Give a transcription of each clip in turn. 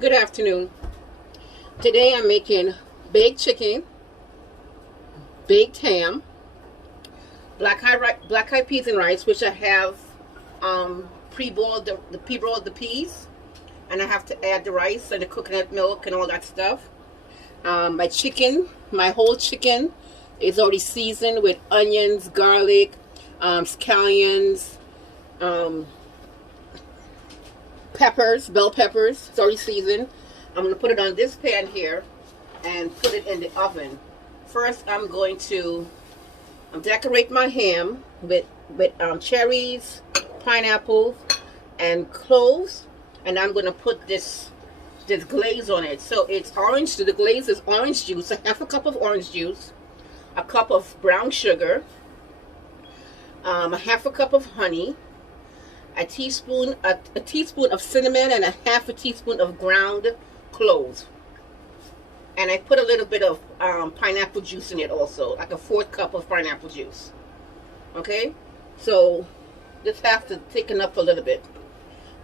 Good afternoon. Today I'm making baked chicken, baked ham, black eyed peas and rice, which I have pre-boiled the peas, and I have to add the rice and the coconut milk and all that stuff. My whole chicken is already seasoned with onions, garlic, scallions, um, peppers, bell peppers. It's already seasoned. I'm going to put it on this pan here and put it in the oven. First, I'm going to decorate my ham with cherries, pineapples, and cloves, and I'm going to put this glaze on it. So it's orange. So the glaze is orange juice, a half a cup of orange juice, a cup of brown sugar, a half a cup of honey, a teaspoon of cinnamon, and a half a teaspoon of ground cloves. And I put a little bit of pineapple juice in it also, like a fourth cup of pineapple juice. Okay, so this has to thicken up a little bit.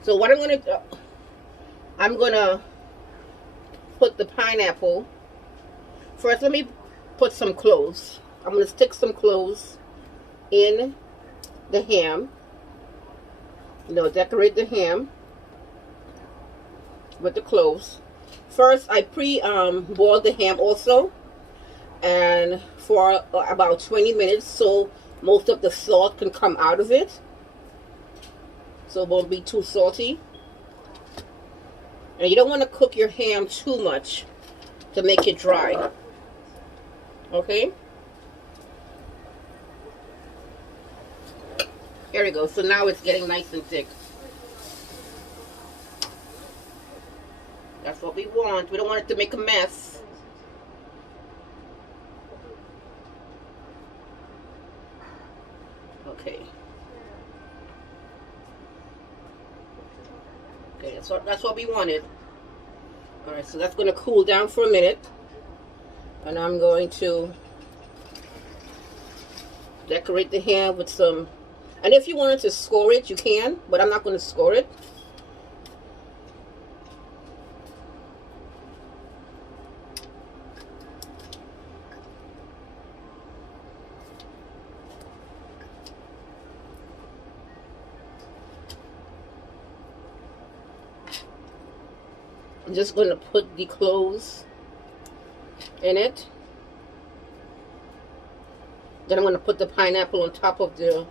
So what I'm gonna put the pineapple first. Let me put some cloves. I'm gonna stick some cloves in the ham. Decorate the ham with the cloves. First, I boiled the ham also, and for about 20 minutes, so most of the salt can come out of it, so it won't be too salty. And you don't want to cook your ham too much to make it dry. Okay? Here we go. So now it's getting nice and thick. That's what we want. We don't want it to make a mess. Okay. Okay, that's what we wanted. Alright, so that's going to cool down for a minute. And I'm going to decorate the ham with some... And if you wanted to score it, you can, but I'm not going to score it. I'm just going to put the cloves in it. Then I'm going to put the pineapple on top of the...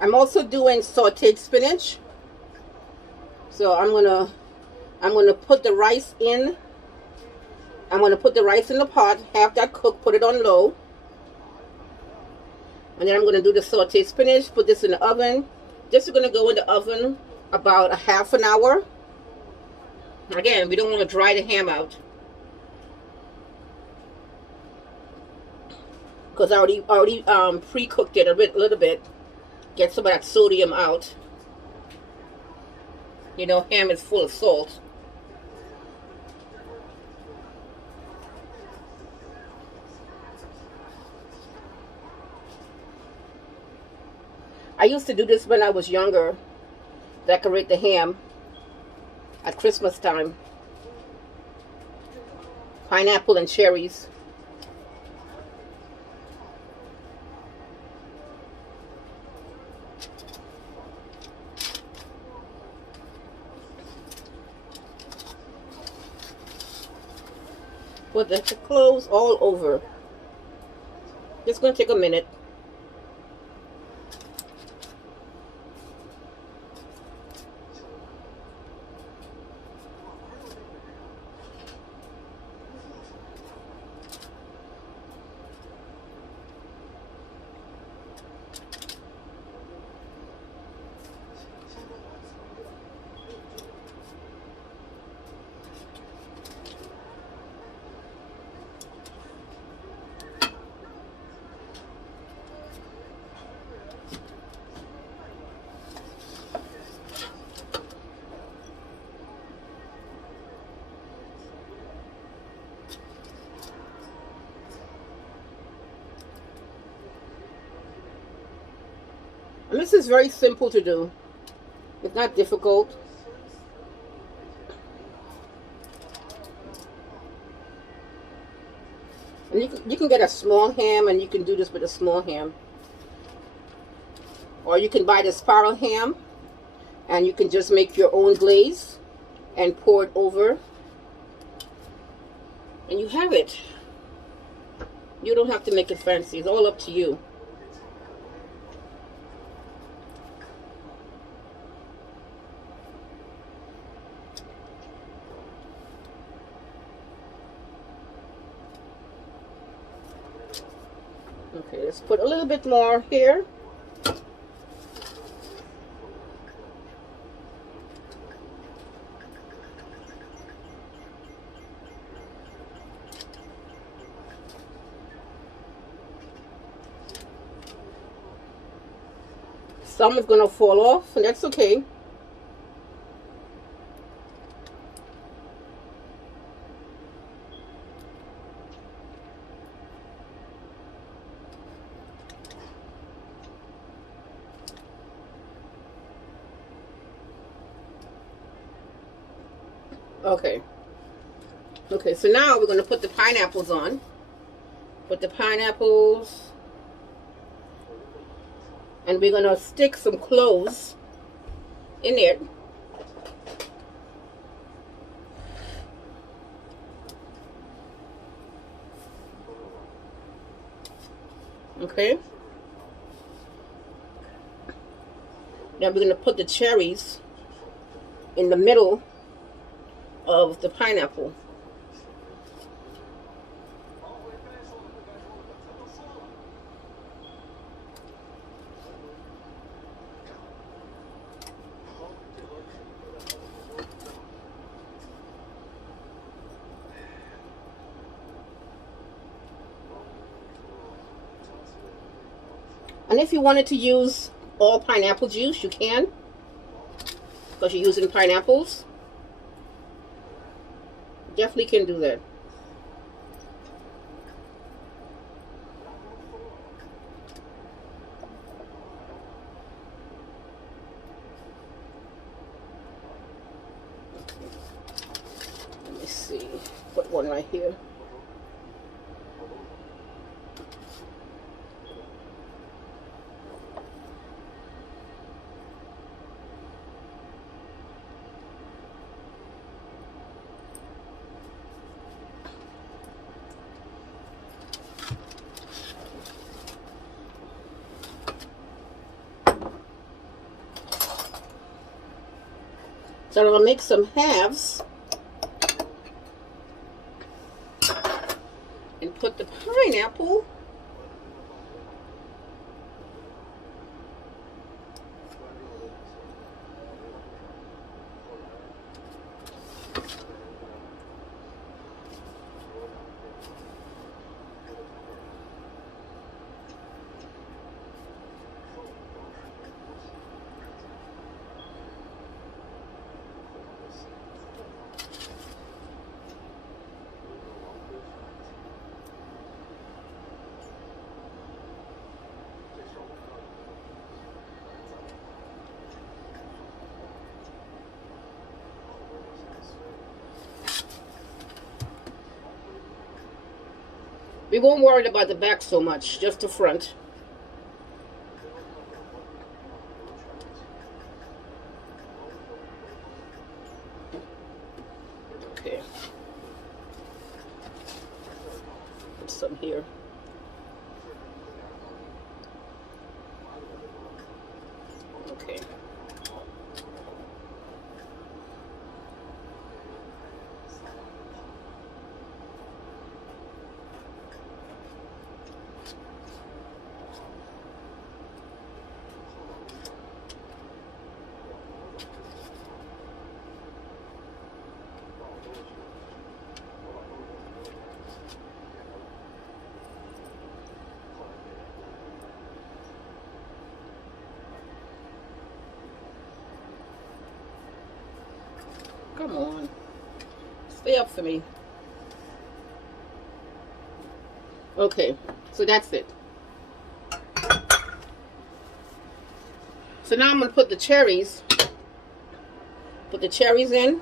I'm also doing sautéed spinach. So I'm gonna put the rice in. I'm gonna put the rice in the pot, have that cook, put it on low. And then I'm gonna do the sautéed spinach, put this in the oven. This is gonna go in the oven about a half an hour. Again, we don't want to dry the ham out, because I already pre-cooked it a little bit. Get some of that sodium out. Ham is full of salt. I used to do this when I was younger. Decorate the ham at Christmas time. Pineapple and cherries. put the cloves all over. It's going to take a minute. And this is very simple to do. It's not difficult. And you can get a small ham, and you can do this with a small ham. Or you can buy the spiral ham, and you can just make your own glaze and pour it over. And you have it. You don't have to make it fancy. It's all up to you. Okay, let's put a little bit more here. Some is going to fall off, and that's okay. Okay, so now we're going to put the pineapples on. Put the pineapples. And we're going to stick some cloves in it. Okay. Now we're going to put the cherries in the middle of the pineapple. And if you wanted to use all pineapple juice, you can, because you're using pineapples. Definitely can do that. Let me see. Put one right here. So I'm going to make some halves and put the pineapple We won't worry about the back so much, just the front. Okay. some here. Okay. Come on. Stay up for me. Okay, so that's it. So now I'm going to put the cherries. Put the cherries in.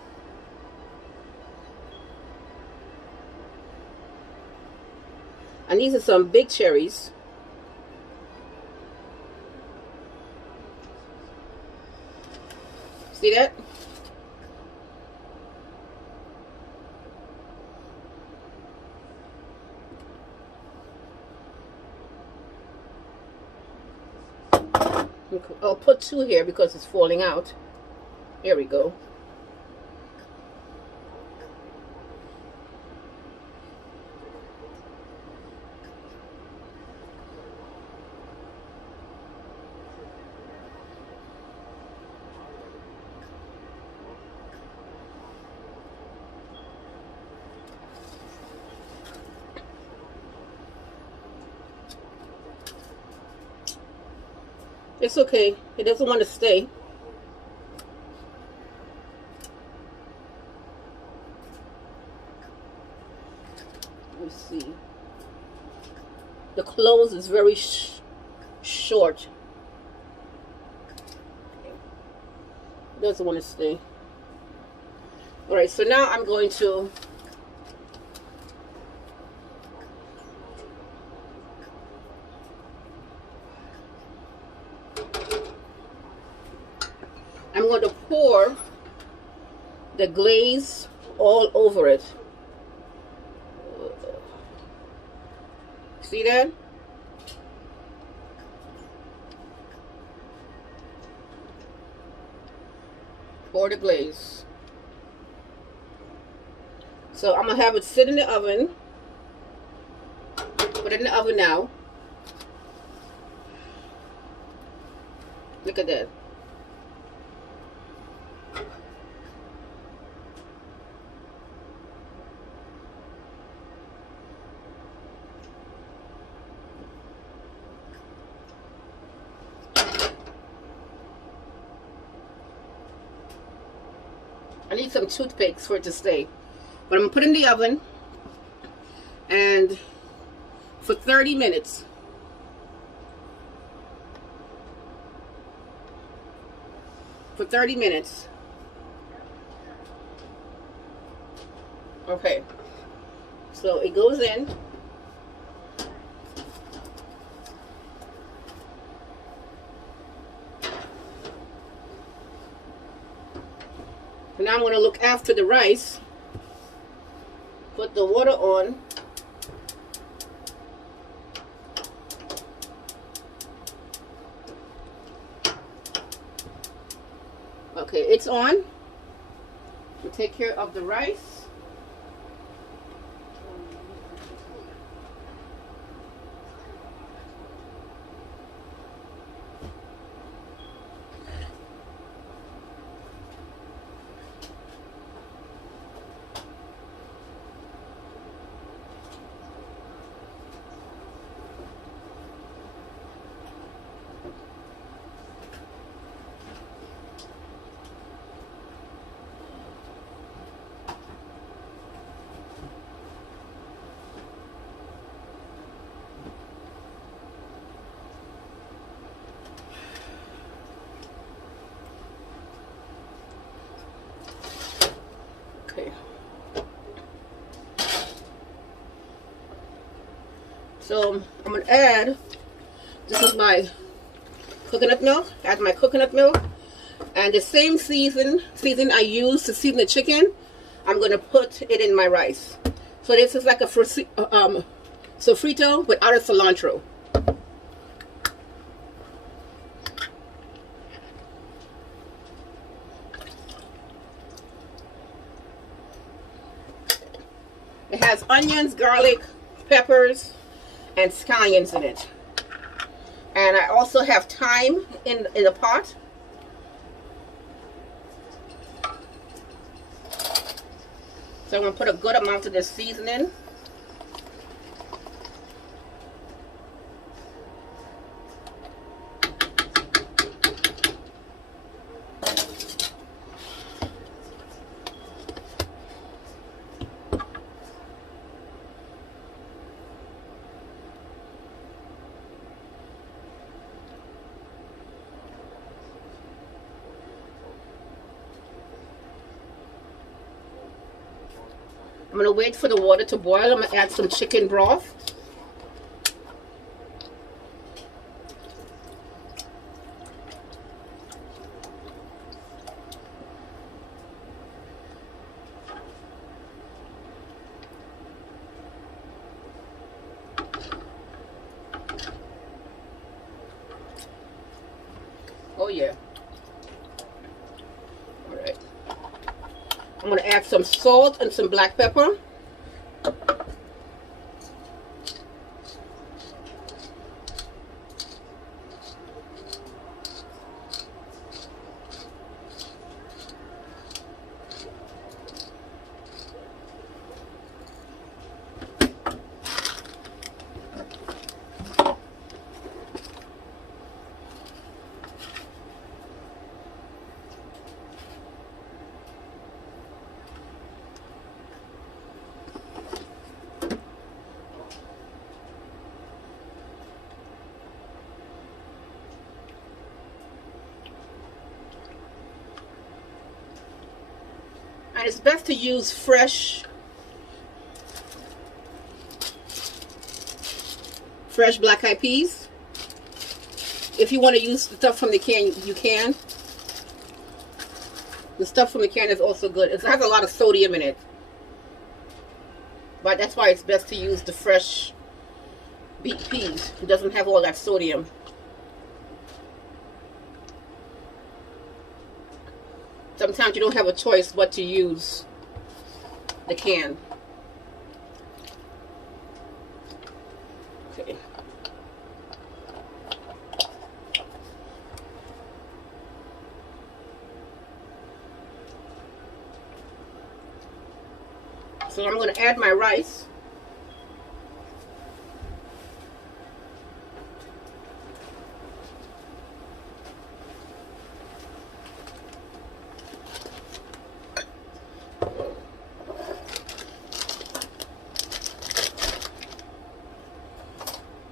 And these are some big cherries. See that? I'll put 2 here because it's falling out. Here we go. It's okay. It doesn't want to stay. Let me see. The close is very short. It doesn't want to stay. Alright, so now I'm going to pour the glaze all over it. See that? Pour the glaze. So I'm gonna have it sit in the oven. Put it in the oven now. Look at that. I need some toothpicks for it to stay. But I'm going to put it in the oven and for 30 minutes. For 30 minutes. Okay. So it goes in. Now I'm going to look after the rice. Put the water on. Okay, it's on. We'll take care of the rice. So I'm going to add, this is my coconut milk, add my coconut milk, and the same season I use to season the chicken, I'm going to put it in my rice. So this is like a sofrito without a cilantro. It has onions, garlic, peppers, and scallions in it. And I also have thyme in the pot. So I'm going to put a good amount of this seasoning. I'm going to wait for the water to boil. I'm going to add some chicken broth. Oh yeah. All right. I'm going to add some salt and some black pepper. And it's best to use fresh black-eyed peas. If you want to use the stuff from the can, you can. The stuff from the can is also good. It has a lot of sodium in it. But that's why it's best to use the fresh beet peas. It doesn't have all that sodium. Sometimes you don't have a choice but to use the can. Okay. So I'm going to add my rice.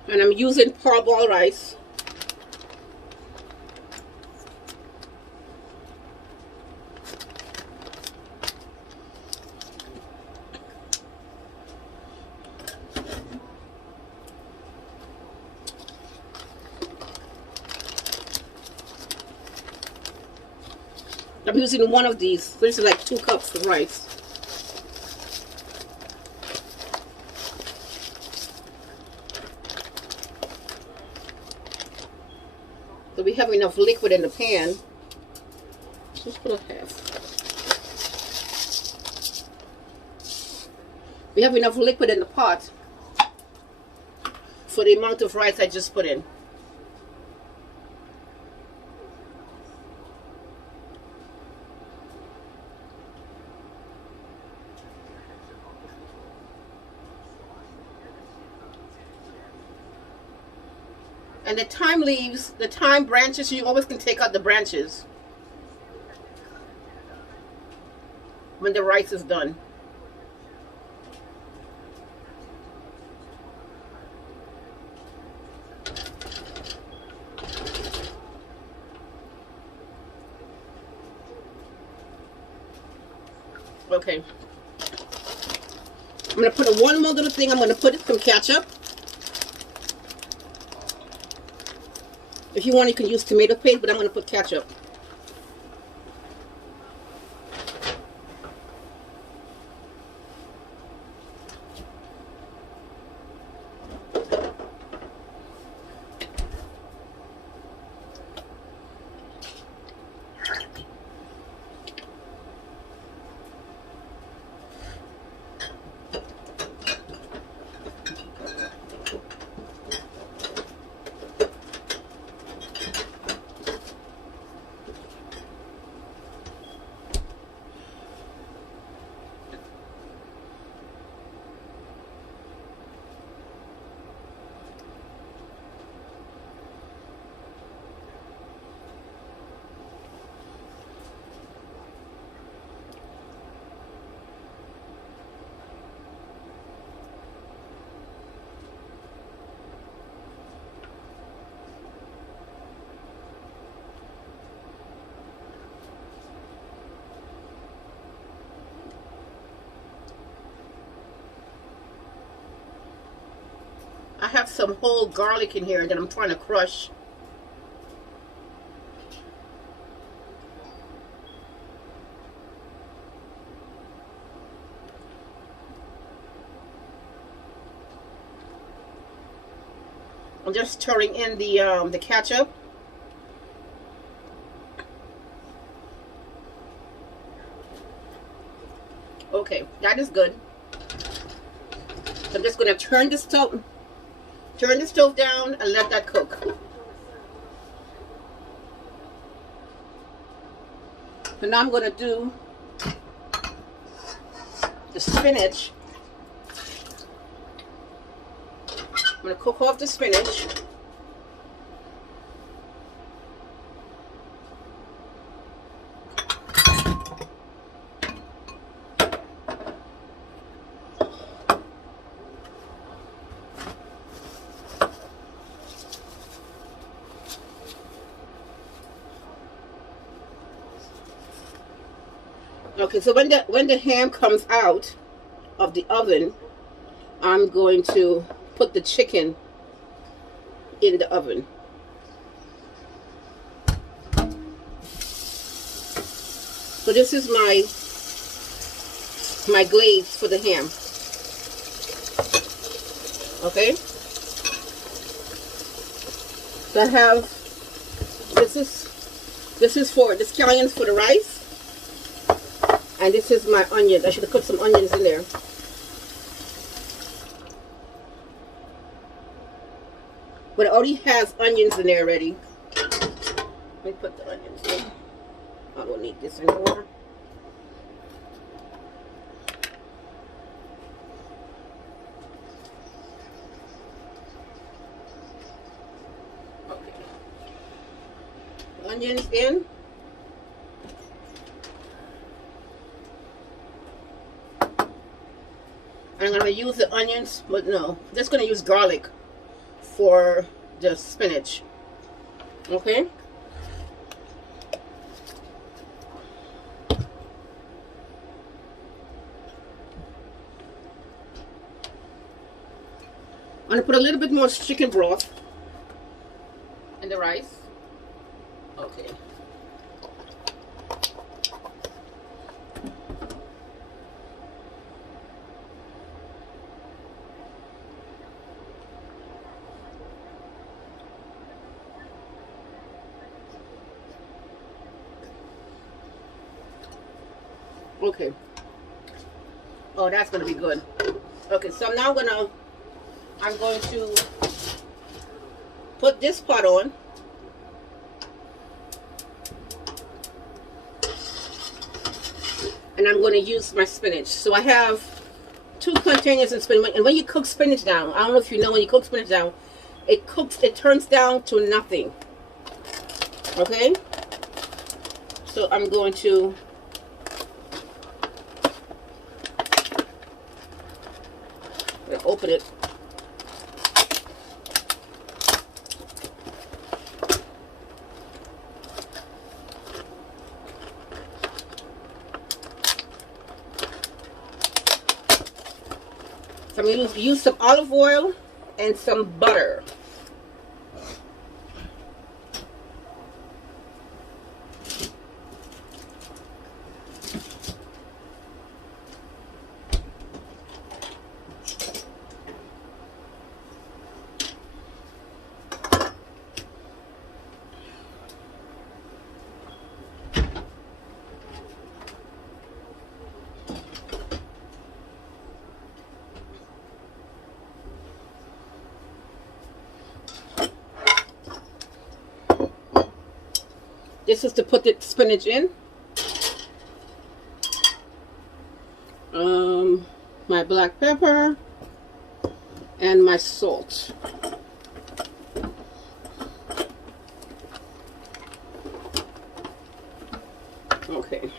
And I'm using parboiled rice. I'm using one of these. So this is like 2 cups of rice. So we have enough liquid in the pan. Just put a half. We have enough liquid in the pot for the amount of rice I just put in. And the thyme leaves, the thyme branches, you always can take out the branches when the rice is done. Okay. I'm going to put one more little thing. I'm going to put some ketchup. If you want, you can use tomato paste, but I'm going to put ketchup. have some whole garlic in here that I'm trying to crush. I'm just stirring in the ketchup. Okay, that is good. So I'm just going to turn the stove down and let that cook. So now I'm going to do the spinach. I'm going to cook off the spinach. Okay, so when the ham comes out of the oven, I'm going to put the chicken in the oven. So this is my glaze for the ham. Okay. So I have this is for the scallions for the rice. And this is my onions. I should have put some onions in there. But it already has onions in there already. Let me put the onions in. I don't need this anymore. Okay. Onions in. I'm going to use the onions, but no, I'm just going to use garlic for the spinach. Okay? I'm going to put a little bit more chicken broth in the rice. Okay. Okay. Oh, that's going to be good. Okay, so now I'm going to put this pot on. And I'm going to use my spinach. So I have 2 containers of spinach. And when you cook spinach down, I don't know if you know, when you cook spinach down, it turns down to nothing. Okay? So I'm going to open it. So I'm going to use some olive oil and some butter. This is to put the spinach in. My black pepper and my salt. Okay.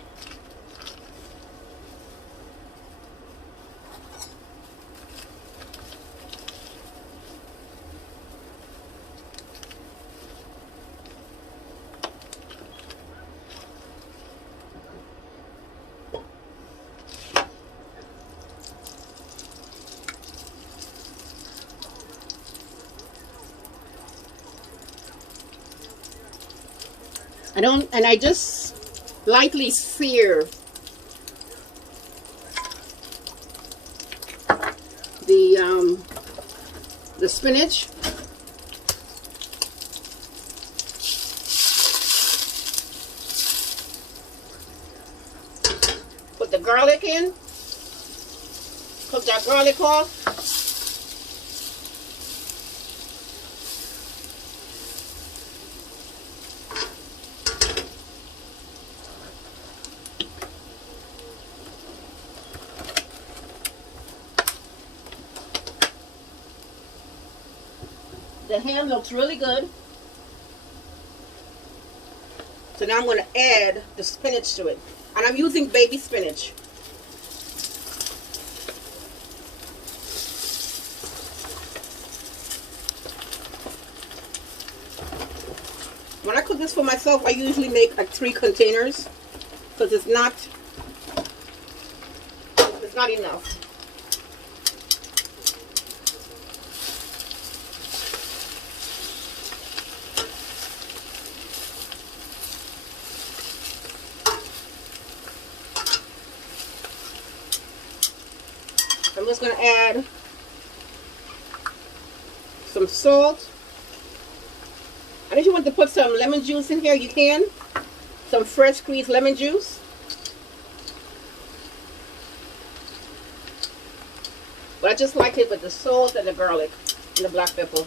I just lightly sear the spinach. Put the garlic in. Cook that garlic off. The ham looks really good. So now I'm going to add the spinach to it. And I'm using baby spinach. When I cook this for myself, I usually make like 3 containers because it's not enough. I'm just going to add some salt. And if you want to put some lemon juice in here, you can. Some fresh squeezed lemon juice. But I just like it with the salt and the garlic and the black pepper.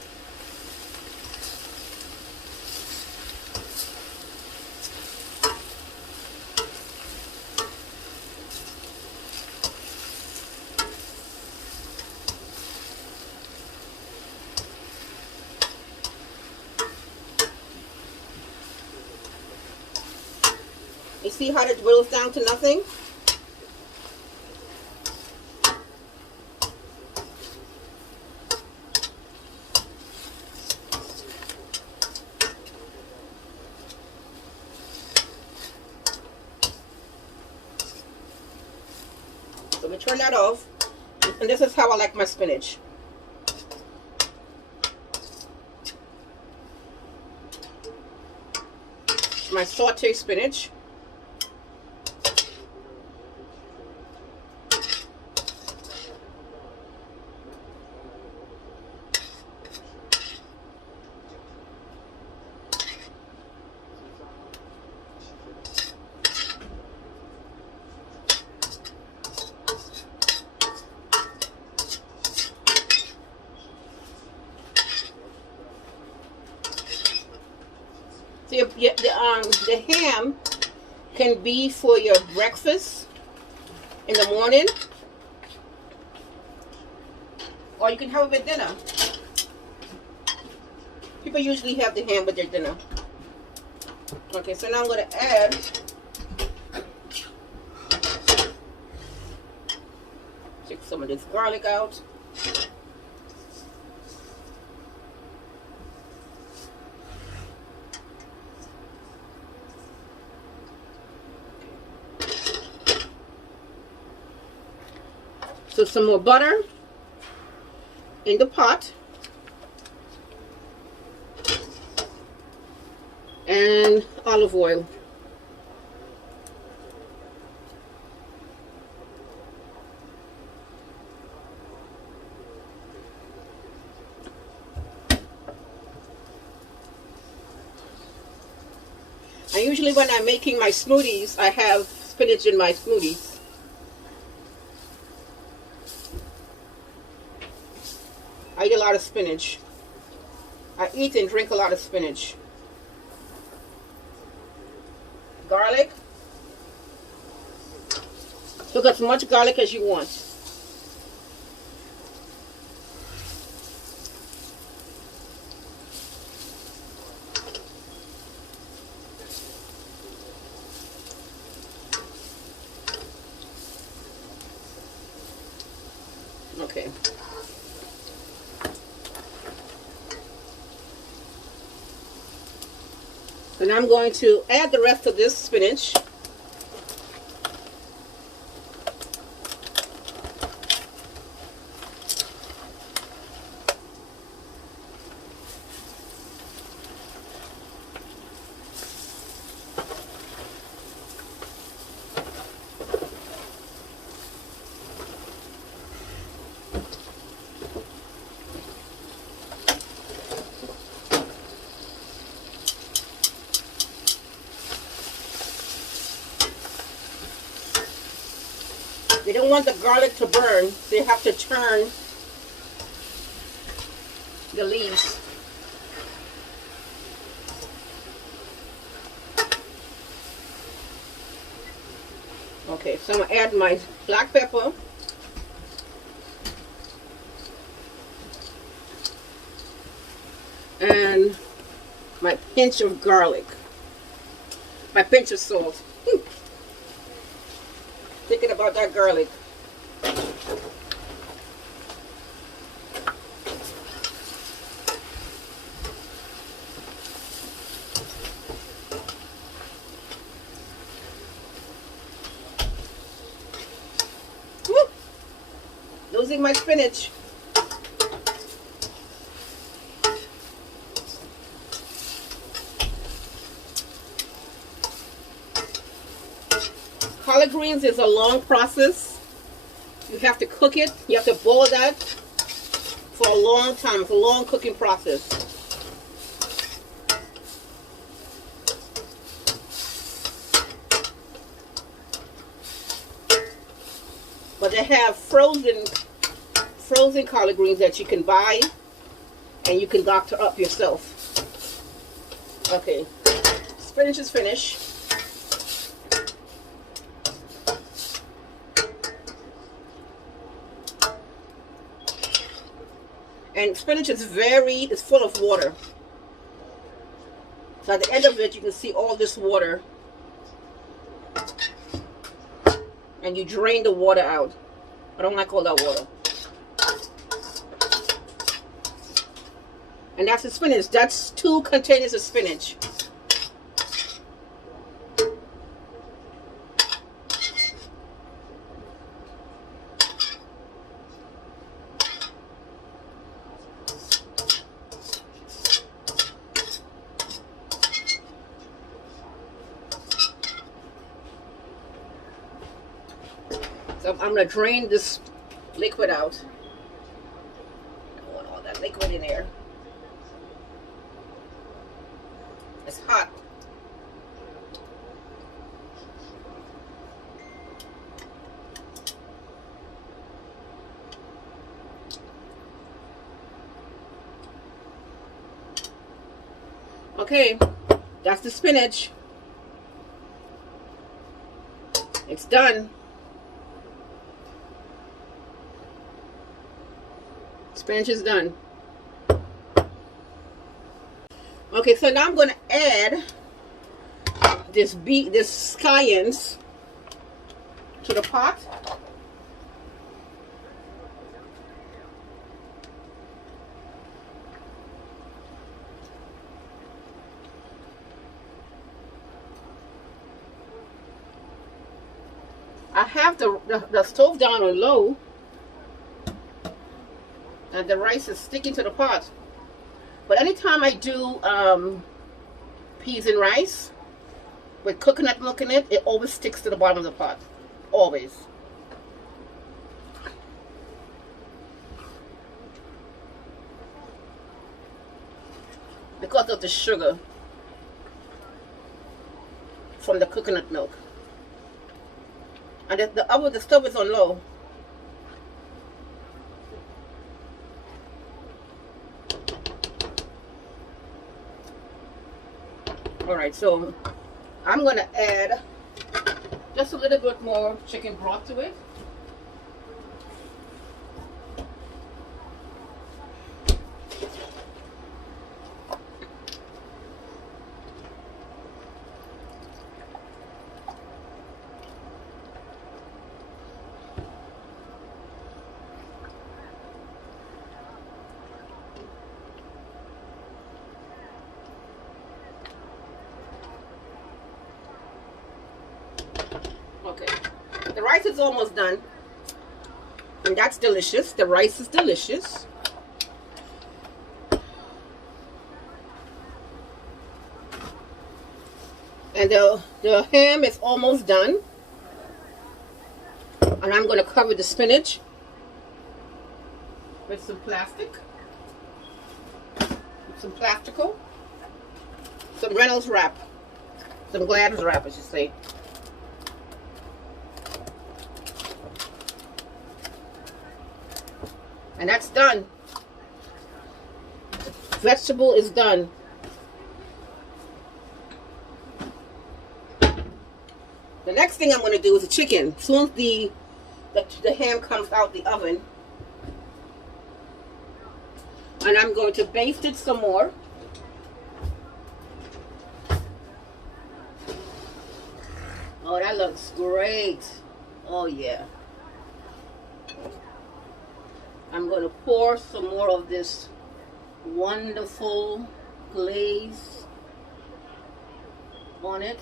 You see how it boils down to nothing? So we turn that off. And this is how I like my spinach. My sauteed spinach. So the ham can be for your breakfast in the morning, or you can have it with dinner. People usually have the ham with their dinner. Okay, so now I'm going to add take some of this garlic out. So some more butter in the pot. And olive oil. And usually when I'm making my smoothies, I have spinach in my smoothies. I eat a lot of spinach. I eat and drink a lot of spinach. Garlic. Cook as much garlic as you want. Okay. And I'm going to add the rest of this spinach. You don't want the garlic to burn, so you have to turn the leaves. Okay, so I'm going to add my black pepper. And my pinch of garlic. My pinch of salt. Thinking about that garlic. Woo! Losing my spinach. Collard greens is a long process. You have to cook it. You have to boil that for a long time. It's a long cooking process. But they have frozen collard greens that you can buy and you can doctor up yourself. Okay, spinach is finished. And spinach is it's full of water. So at the end of it, you can see all this water. And you drain the water out. I don't like all that water. And that's the spinach. That's 2 containers of spinach. So I'm going to drain this liquid out. I don't want all that liquid in there. It's hot. Okay, that's the spinach. It's done. Spinach is done. Okay, so now I'm going to add this scallions to the pot. I have the stove down on low, and the rice is sticking to the pot. But anytime I do peas and rice with coconut milk in it, it always sticks to the bottom of the pot. Always. Because of the sugar from the coconut milk. And the stove is on low. Alright, so I'm going to add just a little bit more chicken broth to it. Okay, the rice is almost done, and that's delicious. The rice is delicious. And the ham is almost done. And I'm going to cover the spinach with some plastic. Some plastical. Some Reynolds wrap. Some Gladys wrap, I should say. And that's done. Vegetable is done. The next thing I'm going to do is the chicken. As soon as the ham comes out the oven, and I'm going to baste it some more. Oh, that looks great. Oh, yeah. I'm going to pour some more of this wonderful glaze on it.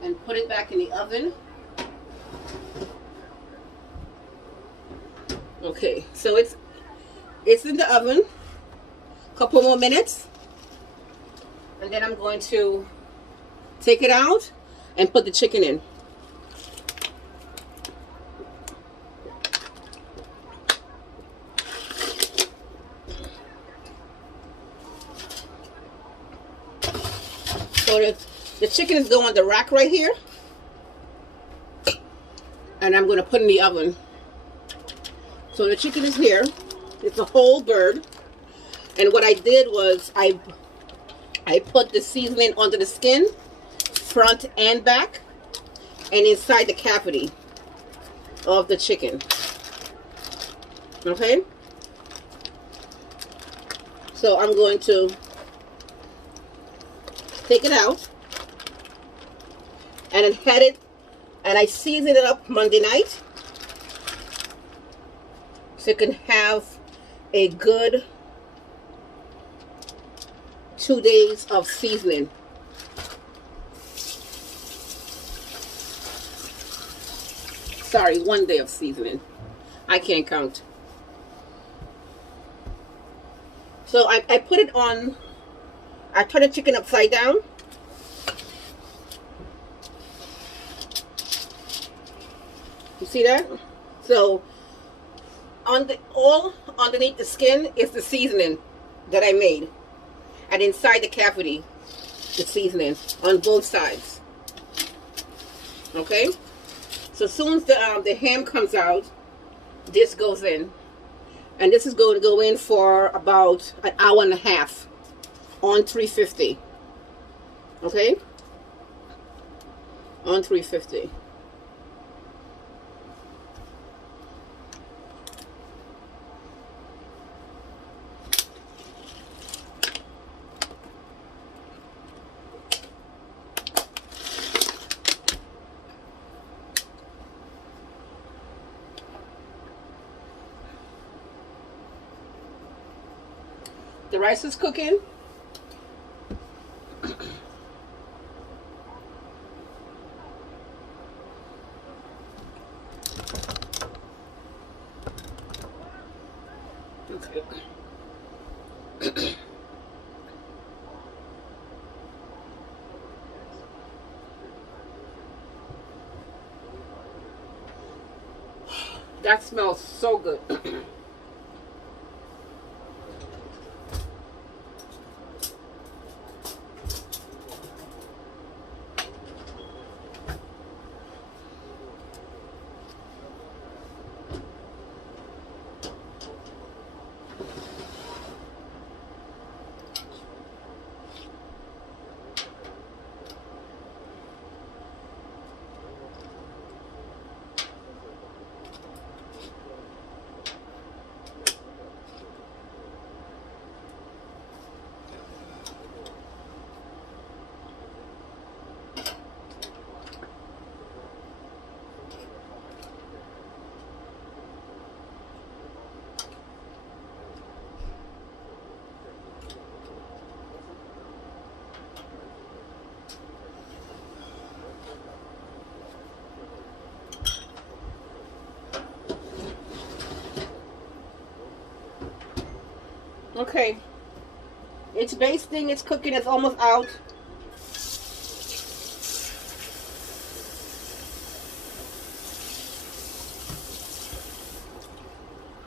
And put it back in the oven. Okay, so it's in the oven. A couple more minutes. And then I'm going to take it out and put the chicken in. So the chicken is going on the rack right here. And I'm going to put in the oven. So the chicken is here. It's a whole bird. And what I did was I put the seasoning onto the skin, front and back, and inside the cavity of the chicken. Okay? So I'm going to take it out and then had it, and I seasoned it up Monday night so you can have a good 2 days of seasoning. Sorry, 1 day of seasoning. I can't count. So I put it on, I turn the chicken upside down. You see that? So all underneath the skin is the seasoning that I made. And inside the cavity, the seasoning on both sides. Okay? So as soon as the ham comes out, this goes in. And this is going to go in for about an hour and a half on 350. Okay? On 350. The rice is cooking. Okay. That smells so good. Okay, it's basting, it's cooking, it's almost out.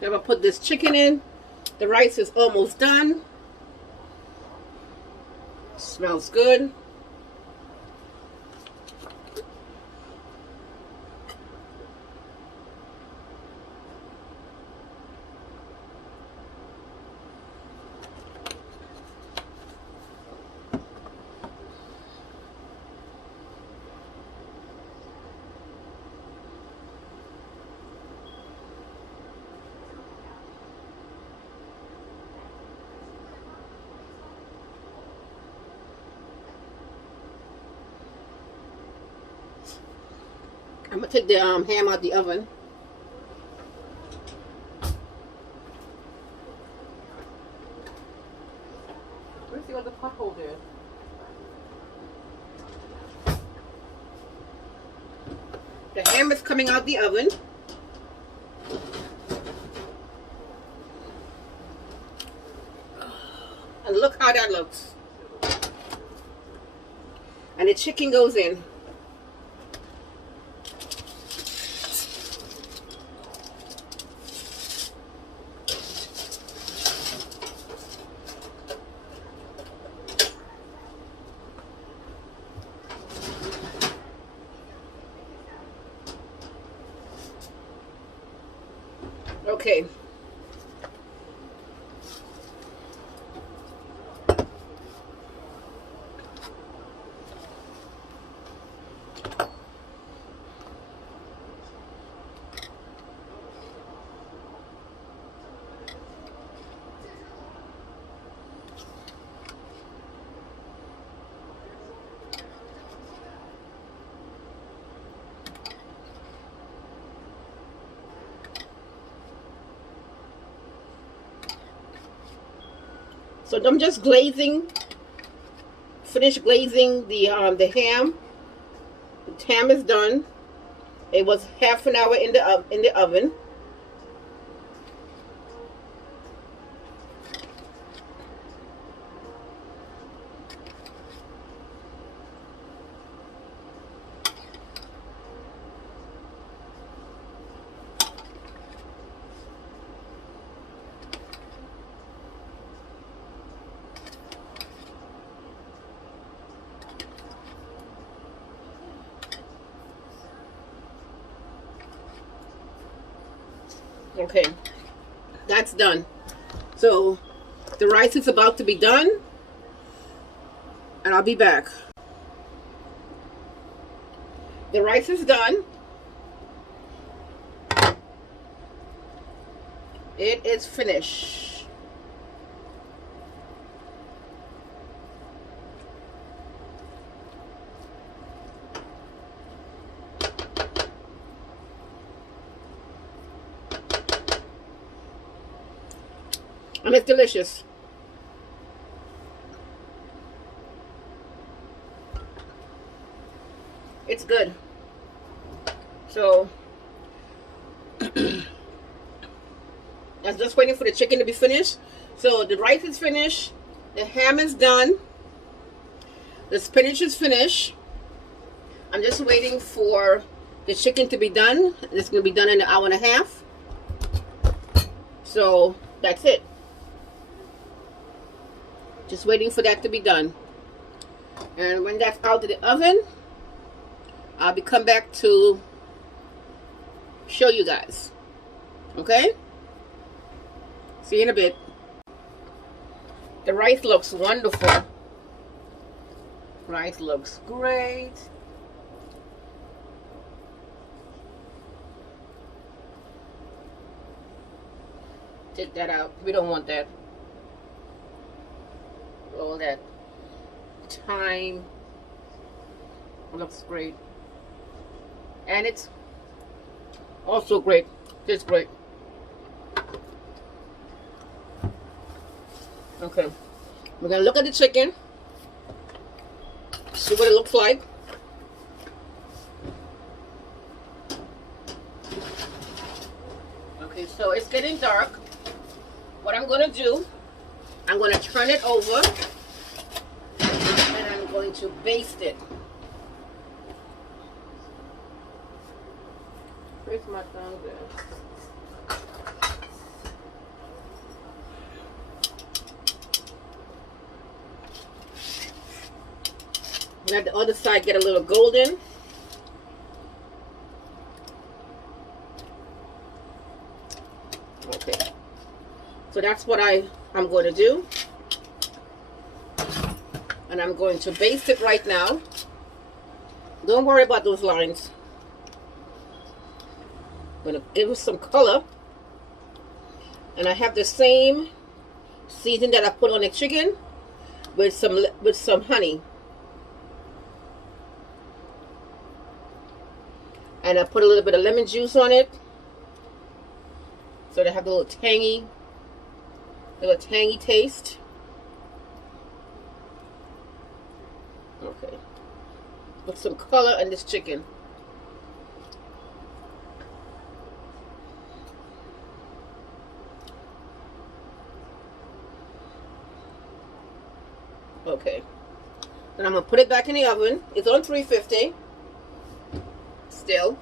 I'm gonna put this chicken in. The rice is almost done. Smells good. I'm gonna take the ham out the oven. Where's the other pot holder? The ham is coming out the oven. And look how that looks. And the chicken goes in. Okay. So I'm just finished glazing the ham. The ham is done. It was half an hour in the oven. Okay, that's done. So the rice is about to be done, and I'll be back. The rice is done. It is finished. And it's delicious. It's good. So I'm just waiting for the chicken to be finished. So the rice is finished. The ham is done. The spinach is finished. I'm just waiting for the chicken to be done. It's going to be done in an hour and a half. So that's it. Just waiting for that to be done. And when that's out of the oven, I'll be come back to show you guys. Okay? See you in a bit. The rice looks wonderful. Rice looks great. Take that out. We don't want that. All that thyme. It looks great. And it's also great. It's great. Okay. We're gonna look at the chicken. See what it looks like. Okay, so it's getting dark. What I'm gonna do, I'm going to turn it over and I'm going to baste it. Where's my tongue there? Let the other side get a little golden. Okay. So that's what I'm going to do. And I'm going to baste it right now. Don't worry about those lines. I'm going to give it some color. And I have the same seasoning that I put on the chicken with some honey. And I put a little bit of lemon juice on it, so they have a little tangy taste. Okay. Put some color in this chicken. Okay. Then I'm gonna put it back in the oven. It's on 350. Still.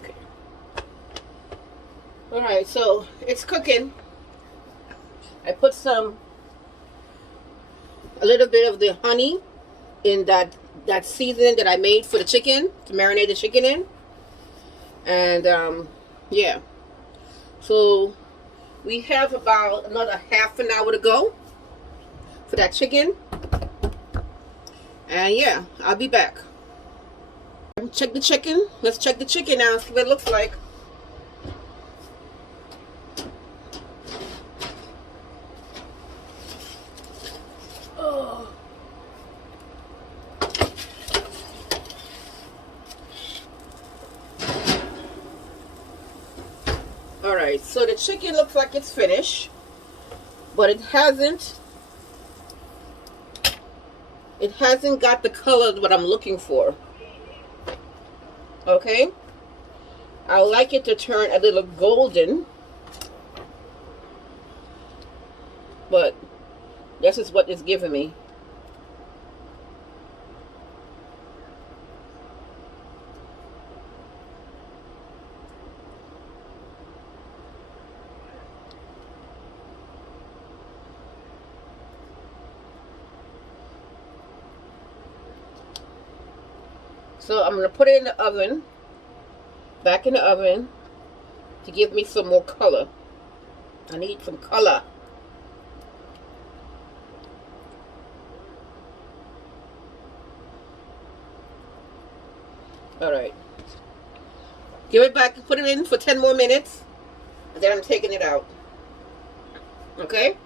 Okay. All right, so it's cooking. I put a little bit of the honey in that seasoning that I made for the chicken, to marinate the chicken in. And yeah, so we have about another half an hour to go for that chicken. And yeah, I'll be back. Check the chicken. Let's check the chicken now, see what it looks like. Alright, so the chicken looks like it's finished, but it hasn't got the color that I'm looking for. Okay, I like it to turn a little golden, but this is what it's giving me. So I'm going to put it in the oven, back in the oven, to give me some more color. I need some color. Alright. Give it back, put it in for 10 more minutes, and then I'm taking it out. Okay?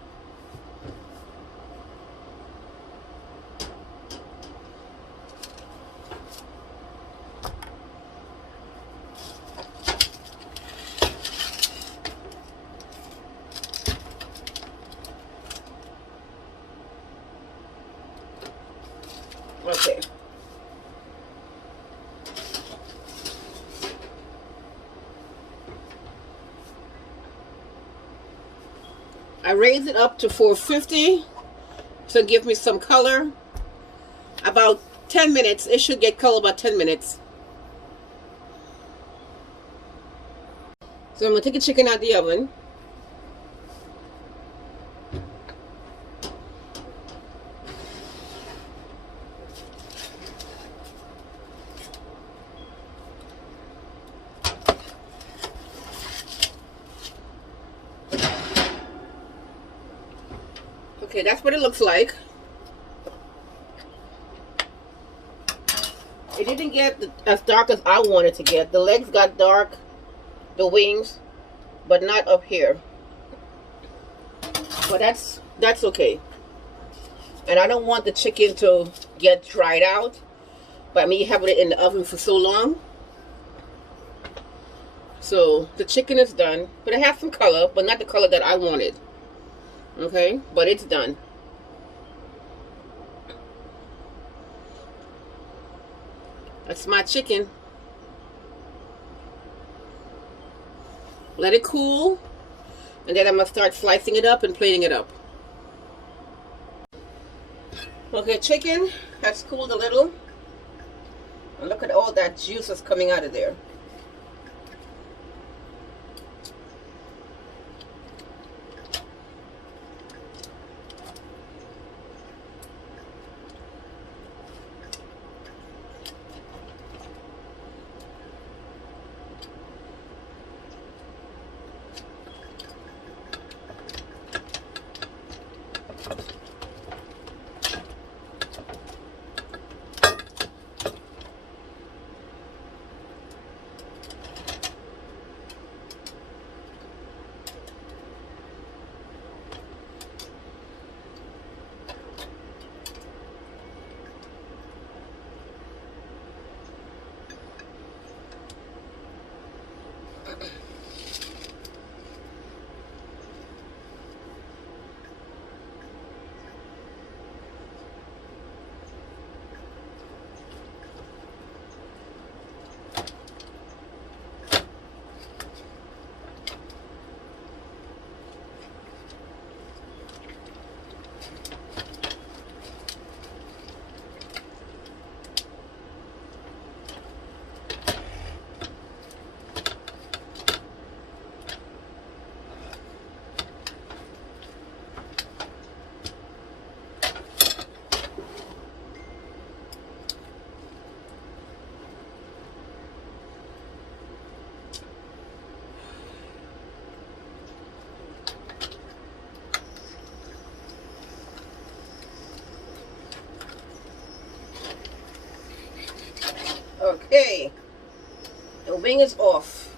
Okay. I raised it up to 450 to give me some color. About 10 minutes. It should get color about 10 minutes. So I'm going to take the chicken out of the oven. Okay, that's what it looks like. It didn't get as dark as I wanted to get. The legs got dark, the wings, but not up here. But that's okay. And I don't want the chicken to get dried out by me having it in the oven for so long. So the chicken is done, but it has some color, but not the color that I wanted. Okay, but it's done. That's my chicken. Let it cool, and then I'm gonna start slicing it up and plating it up. Okay, chicken has cooled a little, and look at all that juice that's coming out of there. Okay, the wing is off.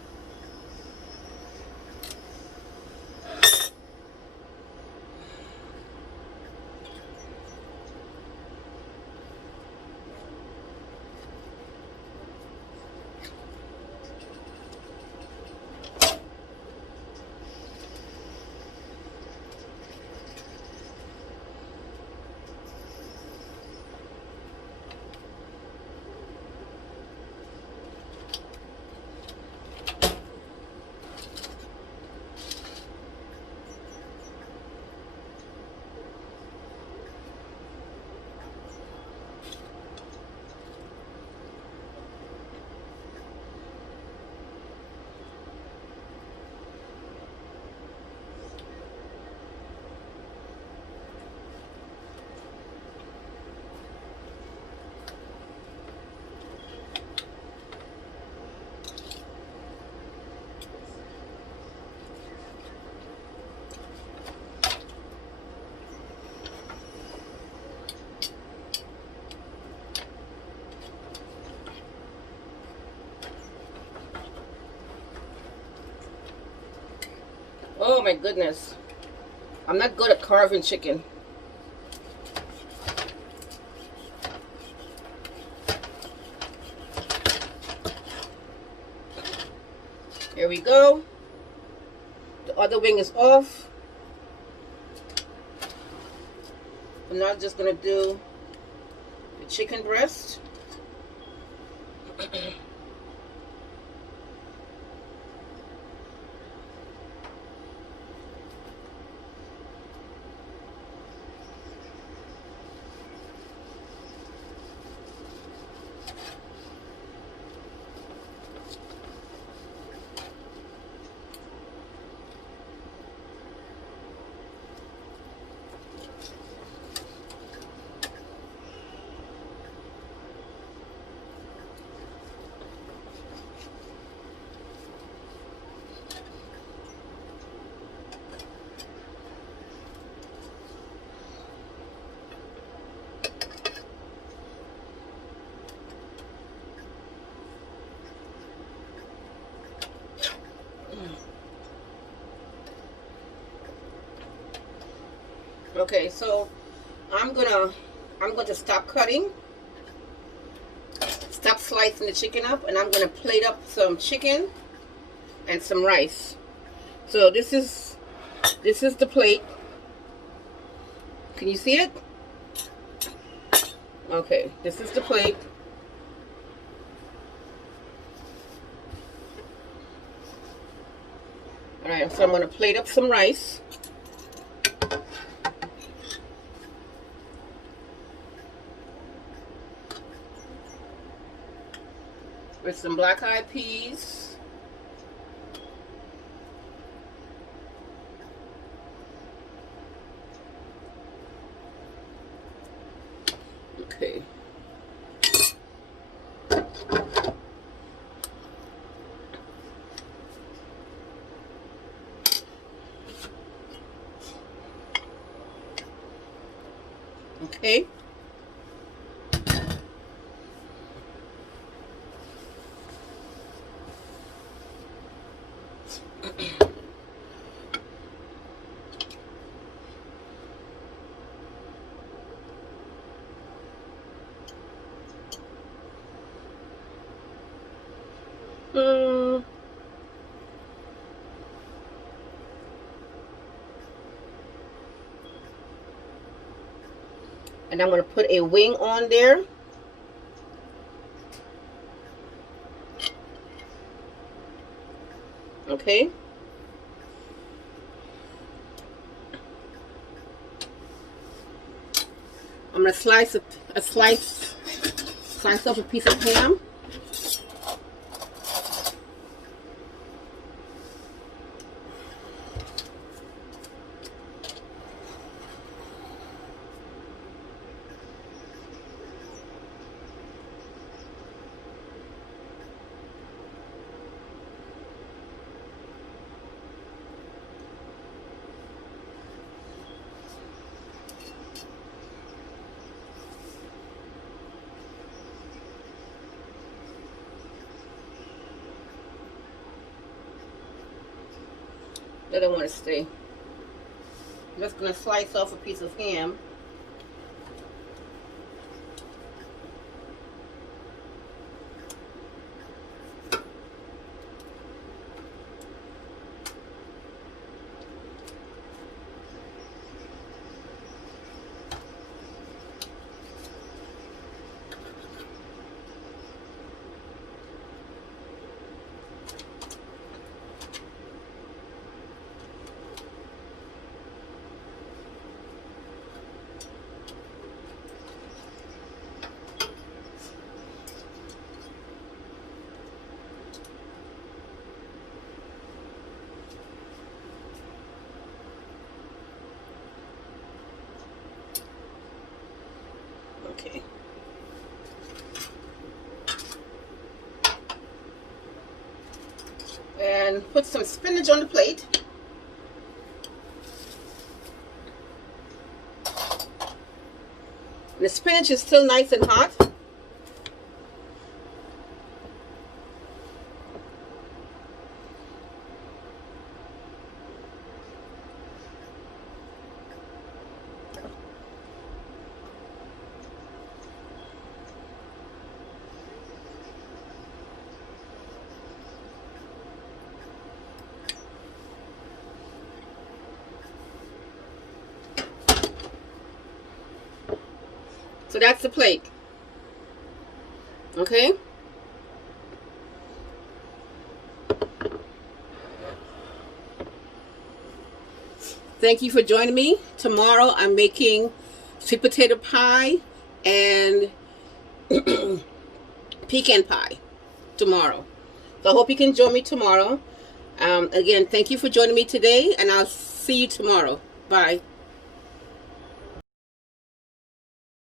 Oh my goodness. I'm not good at carving chicken. Here we go. The other wing is off. I'm now just going to do the chicken breast. Okay, so I'm going to stop cutting, stop slicing the chicken up, and I'm going to plate up some chicken and some rice. So this is the plate. Can you see it? Okay, this is the plate. All right, so I'm going to plate up some rice. With some black-eyed peas. Okay. Okay. And I'm going to put a wing on there. Okay. I'm going to slice off a piece of ham. That I want to stay. I'm just going to slice off a piece of ham. Okay. And put some spinach on the plate. The spinach is still nice and hot. So that's the plate. Okay. Thank you for joining me. Tomorrow I'm making sweet potato pie and pecan pie tomorrow. So I hope you can join me tomorrow. Again, thank you for joining me today, and I'll see you tomorrow. Bye.